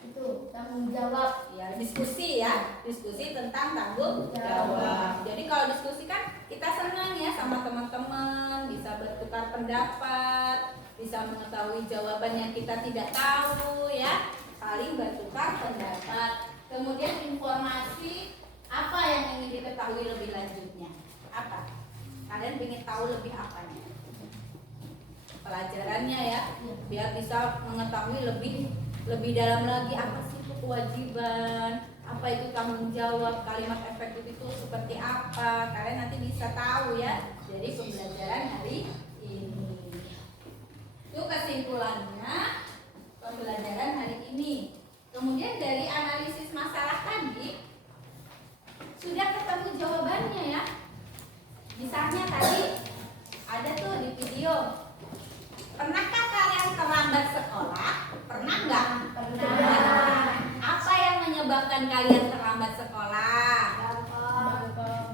Itu tanggung jawab. Ya, diskusi ya. Diskusi tentang tanggung jawab. Jadi kalau diskusi kan kita senang ya sama teman-teman, bisa bertukar pendapat, bisa mengetahui jawaban yang kita tidak tahu ya. Saling bertukar pendapat. Kemudian informasi apa yang ingin diketahui lebih lanjutnya? Apa? Kalian ingin tahu lebih apanya? Pelajarannya ya, biar bisa mengetahui lebih dalam lagi apa sih itu kewajiban, apa itu tanggung jawab, kalimat efektif itu seperti apa. Kalian nanti bisa tahu ya dari pembelajaran hari ini. Itu kesimpulannya pembelajaran hari ini. Kemudian dari analisis masalah tadi sudah ketemu jawabannya ya. Misalnya tadi ada tuh di video. Pernahkah kalian terlambat sekolah? Pernah nggak? Pernah. Apa yang menyebabkan kalian terlambat sekolah?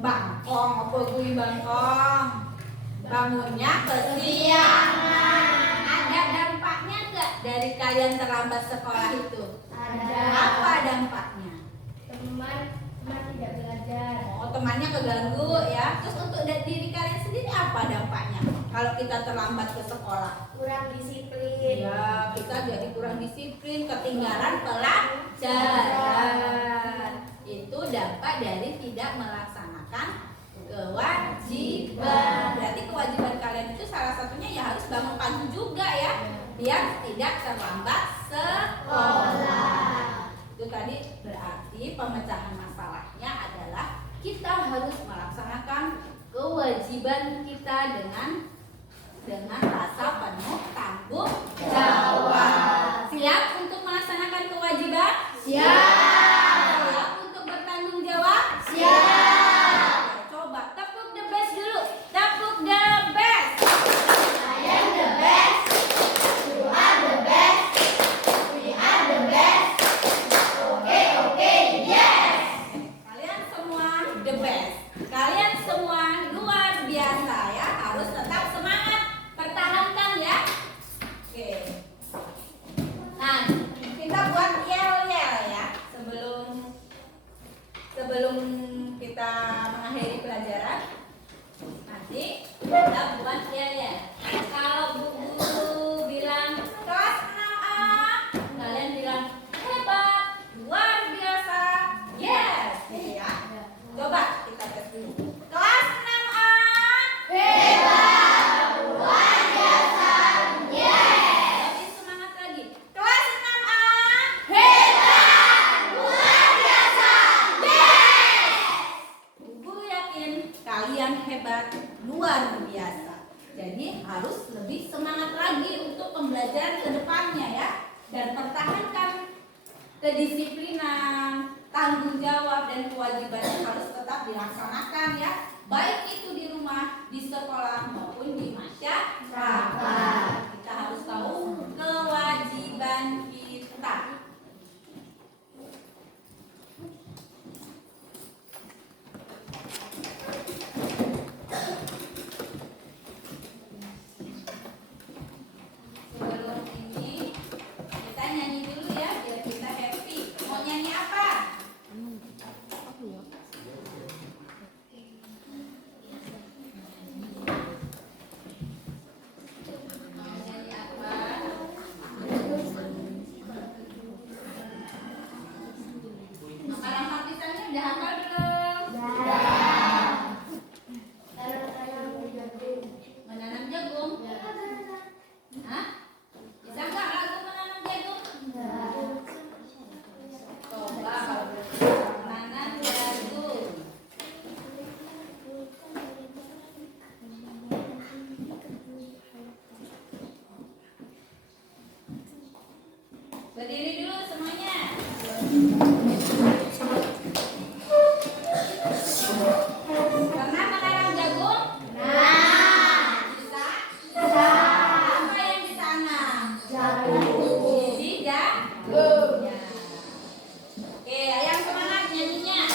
Bangkong, apa gue bangkong? Bangunnya kesiangan. Ada dampaknya nggak dari kalian terlambat sekolah itu? Ada. Apa dampaknya? Teman tidak belajar. Oh, temannya keganggu ya. Terus untuk diri kalian sendiri apa dampaknya? Kalau kita terlambat ke sekolah? Kurang disiplin. Ya, kita jadi kurang disiplin, ketinggalan pelajaran. Itu dampak dari tidak melaksanakan kewajiban. Berarti kewajiban kalian itu salah satunya ya harus bangun pagi juga ya, biar tidak terlambat sekolah. Itu tadi berarti pemecahan masalahnya adalah kita harus melaksanakan kewajiban kita dengan rasa penuh tanggung jawab. Siap untuk melaksanakan kewajiban? Siap. Siap untuk bertanggung jawab? Siap. Coba tepuk the best dulu. Tepuk the best. I am the best. You are the best. We are the best. Oke, yes. Kalian semua the best. Kalian semua luar biasa ya. Harus tetap semangat. Pertahankan ya. Oke. Nah, kita buat yel-yel ya sebelum kita mengakhiri pelajaran. Nanti kita buat yel-yel. Kalau Bu Guru bilang kelas 6A, kalian bilang hebat, luar biasa, yes, gitu ya. Coba kita tes dulu. Kelas 6A, hebat, luar biasa, yes. Lebih semangat lagi. Kelas 6A, hebat, luar biasa, yes. Ibu yakin kalian hebat, luar biasa. Jadi harus lebih semangat lagi untuk pembelajaran ke depannya ya. Dan pertahankan kedisiplinan, tanggung jawab dan kewajiban yang harus tetap dilaksanakan ya. Baik itu di rumah, di sekolah maupun di masyarakat. Kita harus tahu kewajiban kita. Sebelum ini kita nyanyi dulu ya biar kita happy. Mau nyanyi apa? Mau nyanyi apa? Makanan hafisannya udah hafal belum? Menanam jagung? Hah? Bisa nggak lagu menanam jagung? Coba kalau menanam jagung. Berdiri dulu semuanya. Pernah menanam jagung? Bisa? Apa yang ditanam? Biji jagung. Ya. Oke, yang semangat nyanyinya.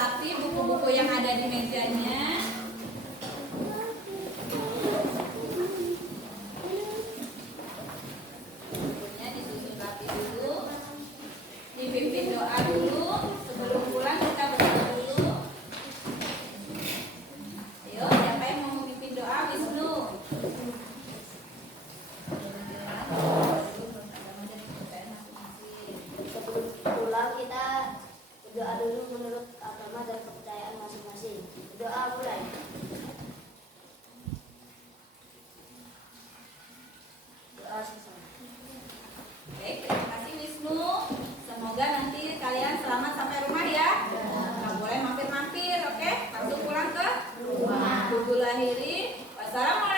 rapi buku-buku yang ada di mejanya. Bukunya disusun rapi dulu. Dipimpin doa dulu. Sebelum pulang kita berdoa dulu. Ayo, siapa yang mau memimpin doa? Wisnu. Sebelum pulang kita berdoa dulu menurut agama dan kepercayaan masing-masing. Doa mulai. Doa selesai. Baik, terima kasih Wisnu. Semoga nanti kalian selamat sampai rumah ya. Nggak boleh mampir-mampir, oke? Langsung pulang ke rumah. Buku lahiri. Wassalamualaikum.